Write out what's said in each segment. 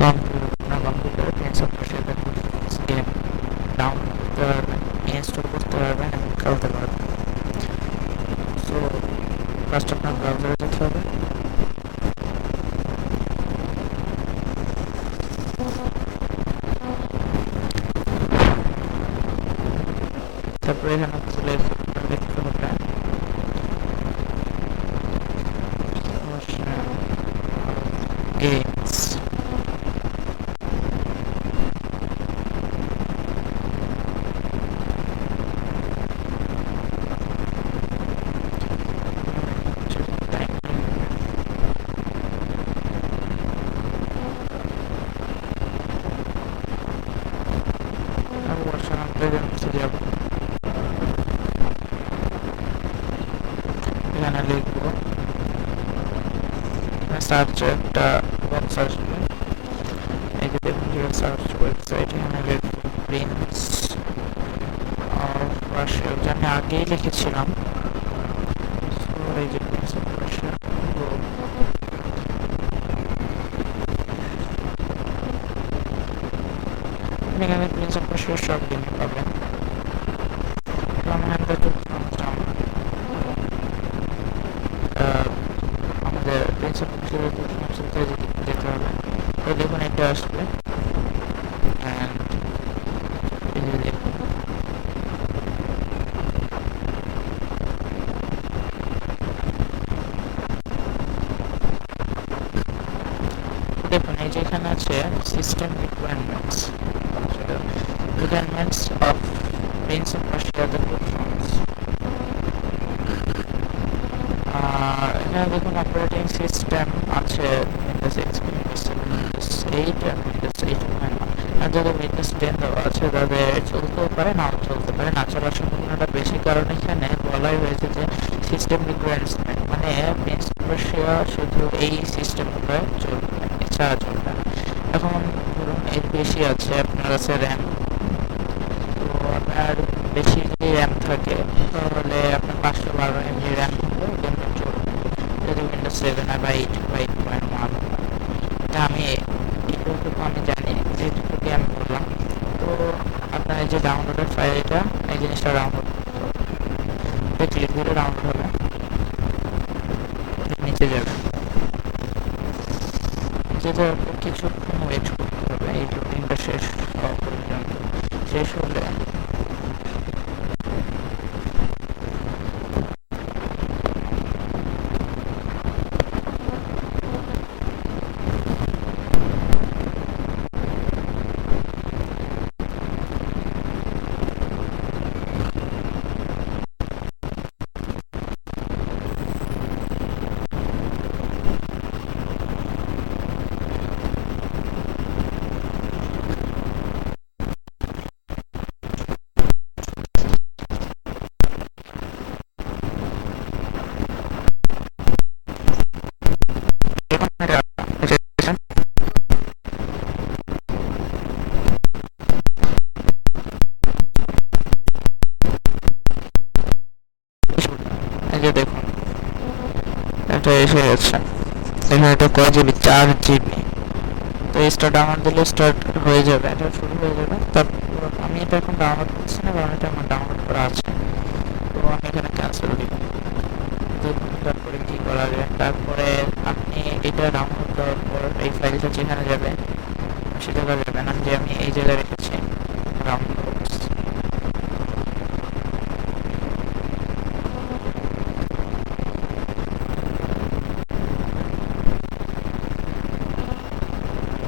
কম্পিউটারে Prince of Persia game download করতে পারবেন, ইনস্টল করতে পারবেন এবং খেলতে পারবেন। সো ফার্স্ট আপনার ব্রাউজারে যেতে হবে। তারপরে এখানে চলে লিখতে হবে গেমস। যাব, এখানে লিখবো, সার্চে একটা বক্স আসবে, এই যে দেখুন সার্চ ওয়েবসাইট, এখানে লিখবো প্রিন্স অফ পার্সিয়া, আমি আগেই লিখেছিলাম। এই যে প্রিন্স অফ পার্সিয়া, এখানে প্রিন্স অফ পার্সিয়া সব গেম পাবেন। আমাদের প্রিন্স অফ পার্সিয়া যেতে হবে, তো দেখুন এটা আসবে। দেখুন এই যে এখানে আছে system requirements of Prince of Persia the good fronts. এখানে দেখুন অপারেটিং সিস্টেম আছে উইন্ডোজ এক্সপি, উইন্ডোজ 7, উইন্ডোজ 8 আর উইন্ডোজ 8.1। আর যাদের উইন্ডোজ 10 দেওয়া আছে তাদের চলতেও পারে, নাও চলতে পারে। না চলার সম্ভাবনাটা বেশি, কারণ এখানে বলাই হয়েছে যে সিস্টেম রিকোয়ারমেন্ট, মানে প্রিন্স অফ পার্সিয়া শুধু এই সিস্টেম উপরে চলবে, এছাড়া চলবে না। এখন ধরুন এর বেশি আছে, আপনার কাছে র্যাম, তো আপনার বেশি যদি র্যাম থাকে তাহলে আপনার 512 MB র্যাম হলে গেমটা চলবে। যদি উইন্ডোজ 7 বা 8 বা 8.1, তা আমি এইটুকু আমি জানি, যেটুকু আমি বললাম। তো আপনার এই যে ডাউনলোডের ফাইল, এটা এই জিনিসটা ডাউনলোড করতে হবে, ক্লিক করে ডাউনলোড হবে, নিচে যাবে, নিচে যাওয়ার পর কিছুক্ষণ ওয়েট করতে হবে এই লোডিংটা শেষ হওয়া পর্যন্ত। শেষ হলে এই যে দেখুন এটা এসে গেছে, এখানে এটা কয় জিবি, 4 GB। তো স্টার্ট ডাউনলোড দিলে স্টার্ট হয়ে যাবে, এটা শুরু হয়ে যাবে। তারপর আমি এটা এখন ডাউনলোড করছি না, কারণ এটা আমার ডাউনলোড করা আছে, তো আমি এখানে ক্যান্সেল দিব। দেখুন তারপরে কি করা যায়। তারপরে আপনি এটা ডাউনলোড করার পর এই ফাইলটা যেখানে যাবে সে জায়গায় যাবেন, আমি যে আমি এই জায়গায় রেখেছি ডাউনলোডস,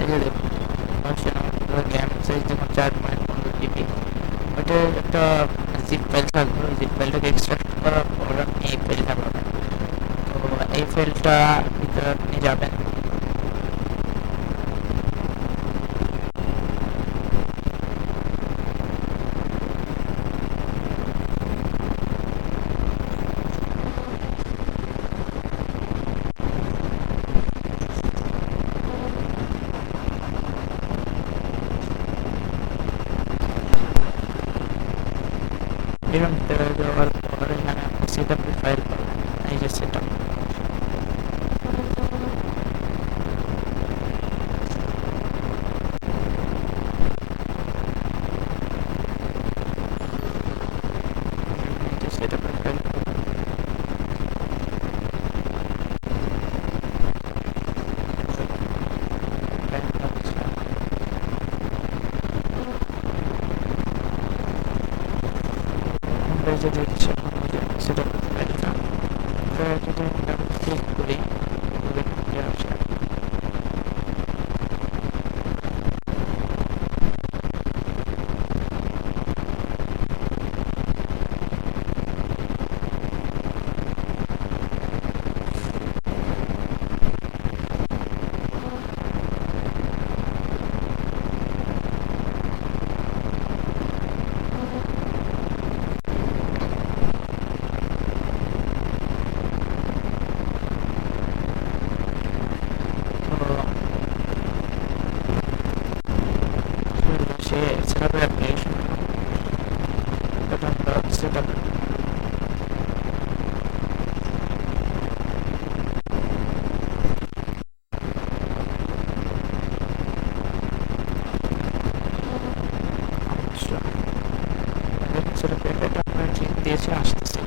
এই যে দেখুন গেম সাইজ দেখুন 4.15 GB। ওইটা একটা জিপ ফাইল থাকবে, ওই জিপ ফাইলটাকে এক্সট্রাক্ট করার পর আপনি এই ফাইলটা পাবেন। তো এই ফাইলটা ভিতরে আপনি যাবেন, এরকম ভিতরে যাওয়ার পর এখানে আপনি সেটআপ ফাইল পাবেন, এই যে সেটআপ। যে দেখছি সেটা ফাইলটা যদি আমি ডাবল ক্লিক করি দেখুন কি আসে। সে সেটাপের অ্যাপ্লিকেশন আমরা সেটাপ সেটাপের এটা আমরা ঠিক দিয়েছে আসতেছি।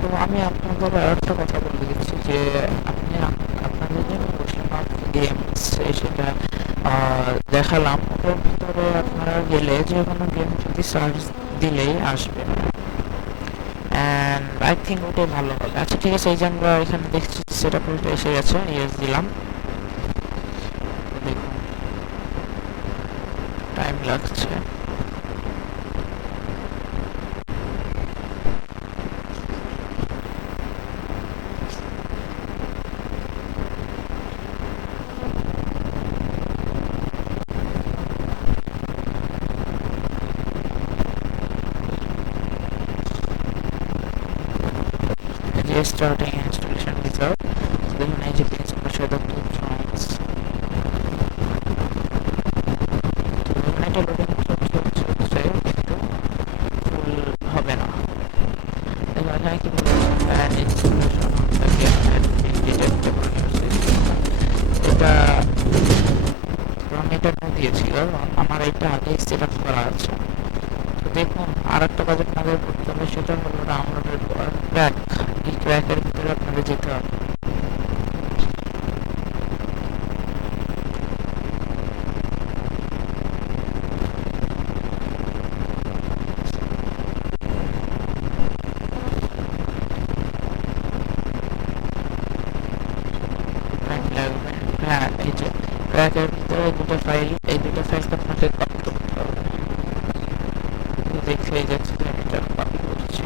তো আমি আপনাদের আরেকটা কথা বলে দিচ্ছি যে আপনি আপনাদের যে ওশানফ গেমস সেটা দেখালাম, ওটার ভিতরে আপনারা গেলে যে কোনো গেম যদি সার্চ দিলেই আসবে, অ্যান্ড আই থিঙ্ক ওটাই ভালো হবে। আচ্ছা ঠিক আছে, এই যে আমরা এখানে দেখছি সেটা পুরোটা এসে গেছে, ইয়েস দিলাম। দেখুন টাইম লাগছে। যে স্টার্টিং ইনস্টলেশন উইজার্ড, দেখুন এই যে প্রিন্সিপাল সাথে ট্রান্স এটা লোডিং হচ্ছে একটু ফুল হবে না। দেখুন এখানে কি বলেছে installation of the game admin detectable new system. এটা আমি এটা নো দিয়েছি কারণ আমার এটা আগেই সেট আপ করা আছে। তো দেখুন আর একটা কাজ আপনাদের করতে হবে, সেটা হলো ডাউনলোডের পর ক্র্যাক, এই ক্র্যাকের ভিতরে আপনাদের যেতে হবে। হ্যাঁ এই যে ক্র্যাকের ভিতরে দুটো ফাইল, এই দুটো ফাইলকে আপনাকে কপি করতে হবে। দেখেই যাচ্ছে যে আমি এটা কপি করছি।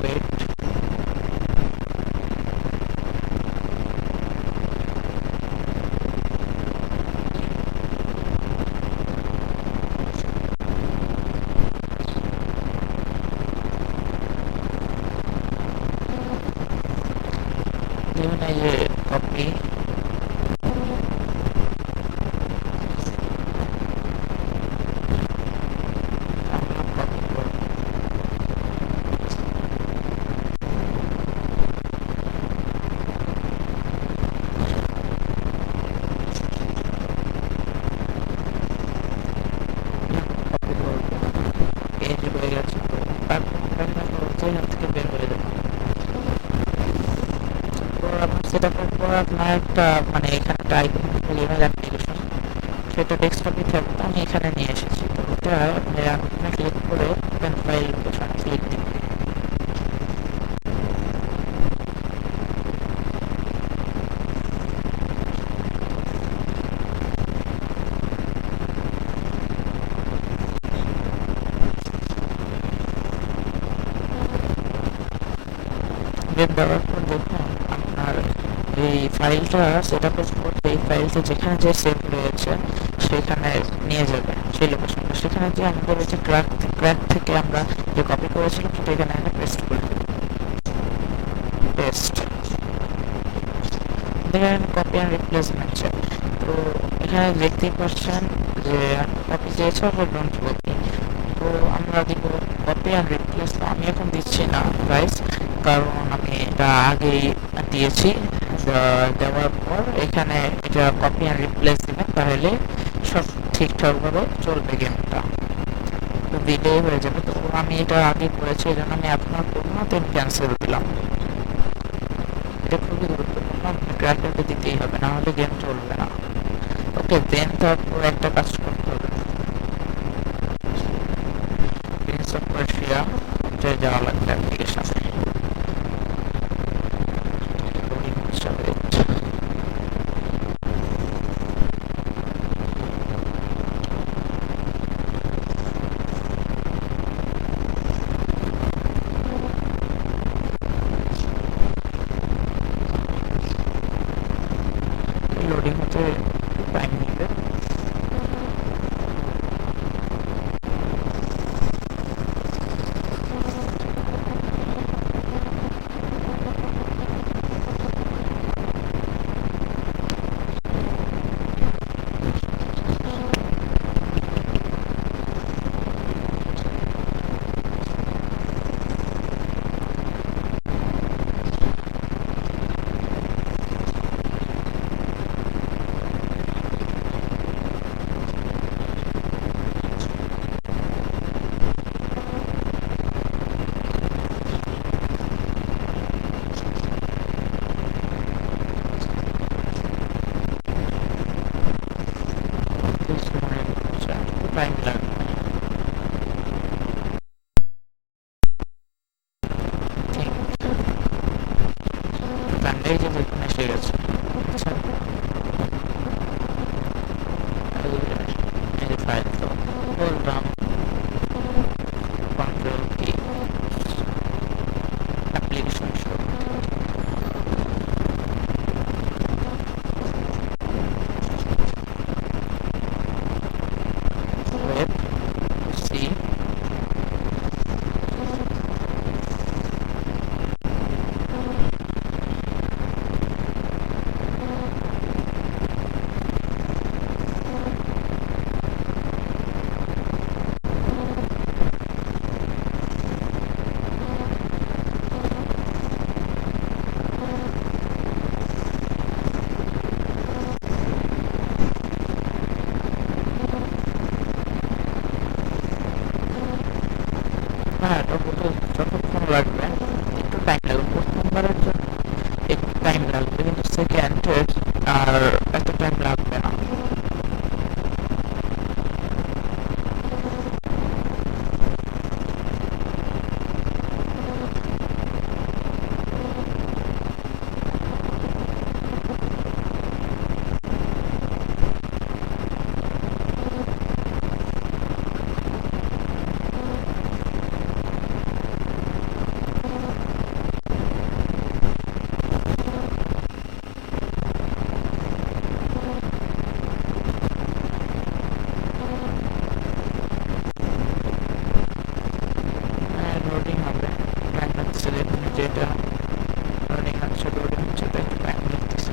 ওয়েট, দেখুন এই যে কপি, আমরা কপি করব। কপি করব, এই যে হয়ে গেছে। তারপর এখান থেকে বের হয়ে যাবে। তো আপনার সেট আপের পর আপনার একটা মানে এখানে একটা আইকন ইমেল অ্যাপ্লিকেশন, সেটা ডেস্কটপে থাকবে, আমি এখানে নিয়ে এসেছি। তো ওটা আপনি ক্লিক করে ওপেন ফাইল লোকেশন ক্লিক দিন। দেওয়ার পর দেখুন আপনার এই ফাইলটা সেট আপের পর এই ফাইলটা যেখানে যে সেভ রয়েছে সেখানে নিয়ে যাবে, সেই লোকেশনটা। সেখানে যে আমাদের হচ্ছে ক্র্যাক থেকে আমরা যে কপি করেছিলাম সেটা এখানে এনে পেস্ট করে দেবো। পেস্ট, দেখেন কপি অ্যান্ড রিপ্লেসমেন্ট। তো এখানে দেখতেই পাচ্ছেন যে কপি চেয়েছে আর ডোন্ট কপি। তো আমরা দিব কপি অ্যান্ড রিপ্লেস। আমি এখন দিচ্ছি না গাইস, কারণ আমি এটা আগেই দিয়েছি। দেওয়ার পর এখানে এটা কপি অ্যান্ড রিপ্লেস দিবেন, তাহলে সব ঠিকঠাকভাবে চলবে গেমটা, তো দিলেই হয়ে যাবে। তো আমি এটা আগে করেছি, এই জন্য আমি এখন আর করবো না, তো আমি ক্যান্সেল দিলাম। এটা খুবই গুরুত্বপূর্ণ, আপনার ক্যারেক্টারকে দিতেই হবে, না হলে গেম চলবে না। ওকে, দেন তারপর একটা কাজ করতে হবে, প্রিন্স অফ পার্সিয়া যাওয়া লাগবে অ্যাপ্লিকেশনে। লোডিং হচ্ছে, wait। লোডিং হতে টাইম নিবে। টাইম লাগবে, এই যে দেখুন এসে গেছে। আচ্ছা, এই যে ফাইল তো বললাম, কন্ট্রোল কি, অ্যাপ্লিকেশন শো, ওয়েব, সি, হ্যাঁ এটা বলতে যতক্ষণ লাগবে, একটু টাইম লাগবে প্রথমবারের জন্য, একটু টাইম লাগবে, কিন্তু সেকেন্ডের আর এত টাইম লাগবে না। লোডিং হবে, টাইম লাগছে, দেখুন যেটা লোডিং হচ্ছে, তো একটু টাইম লাগতেছে।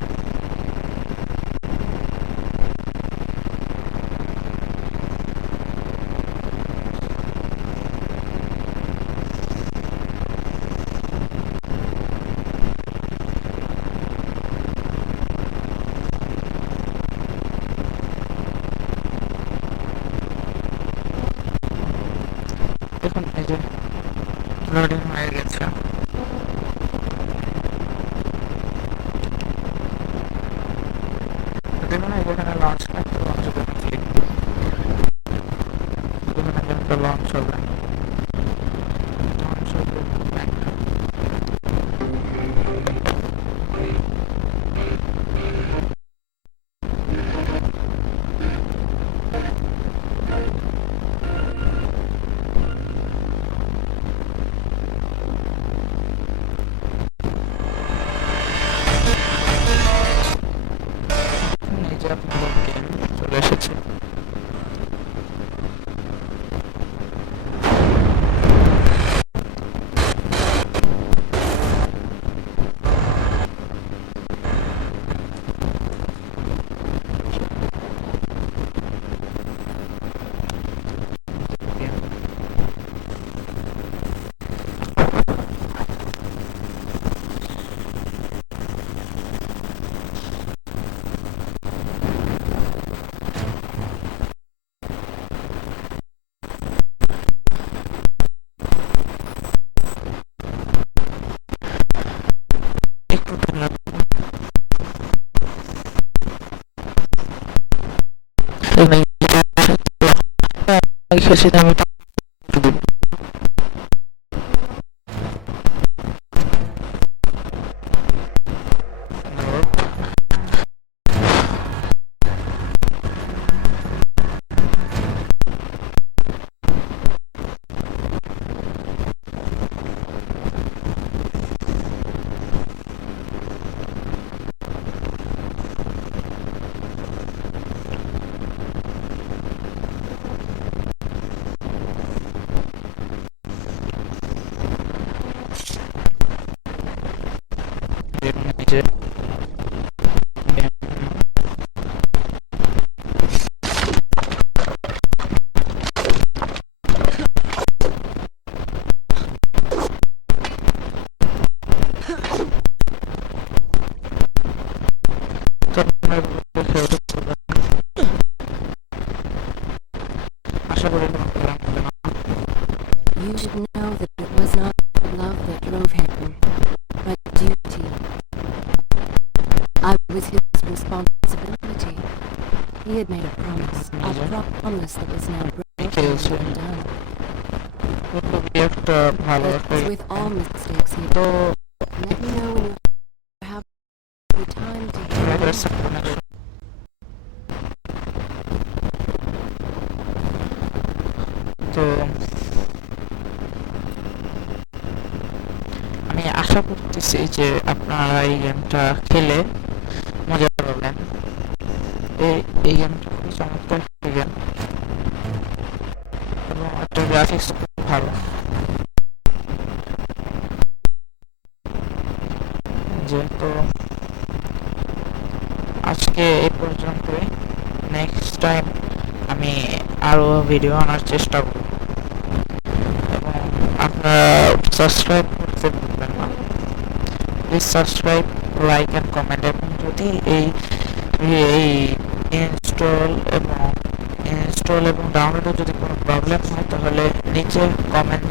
দেখুন এই যে লোডিং হয়ে গেছে। দেখুন এই যেখানে লঞ্চ লাগবে, লঞ্চে ক্লিক দিন, দেখুন গেমটা লঞ্চ হবে, লঞ্চ হবে। এই যে আপনাদের গেম চলে এসেছে। খেলছি আমি নিজে আশা করি কোনো প্রবলেম হবে না। You should know that it was not love that drove him, but duty. I was his responsibility. He had made a promise that was now broken and undone. খুবই একটা ভালো একটা As with all mistakes, he তো let me know when you have the time to hear me. তো আমি আশা করতেছি যে আপনারা এই গেমটা খেলে মজা পাবেন। এই গেমটা খুবই চমৎকার একটা গেম এবং একটা গ্রাফিক্স খুব ভালো। যেহেতু আজকে এই পর্যন্তই, নেক্সট টাইম আমি আরো ভিডিও আনার চেষ্টা করব এবং আপনারা সাবস্ক্রাইব করতে ভুলবেন না। Please subscribe, like and comment, এবং যদি এই ইনস্টল এবং ডাউনলোডে যদি কোনো প্রবলেম হয় তাহলে নিচে কমেন্ট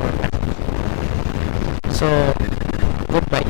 করবেন। So good bye.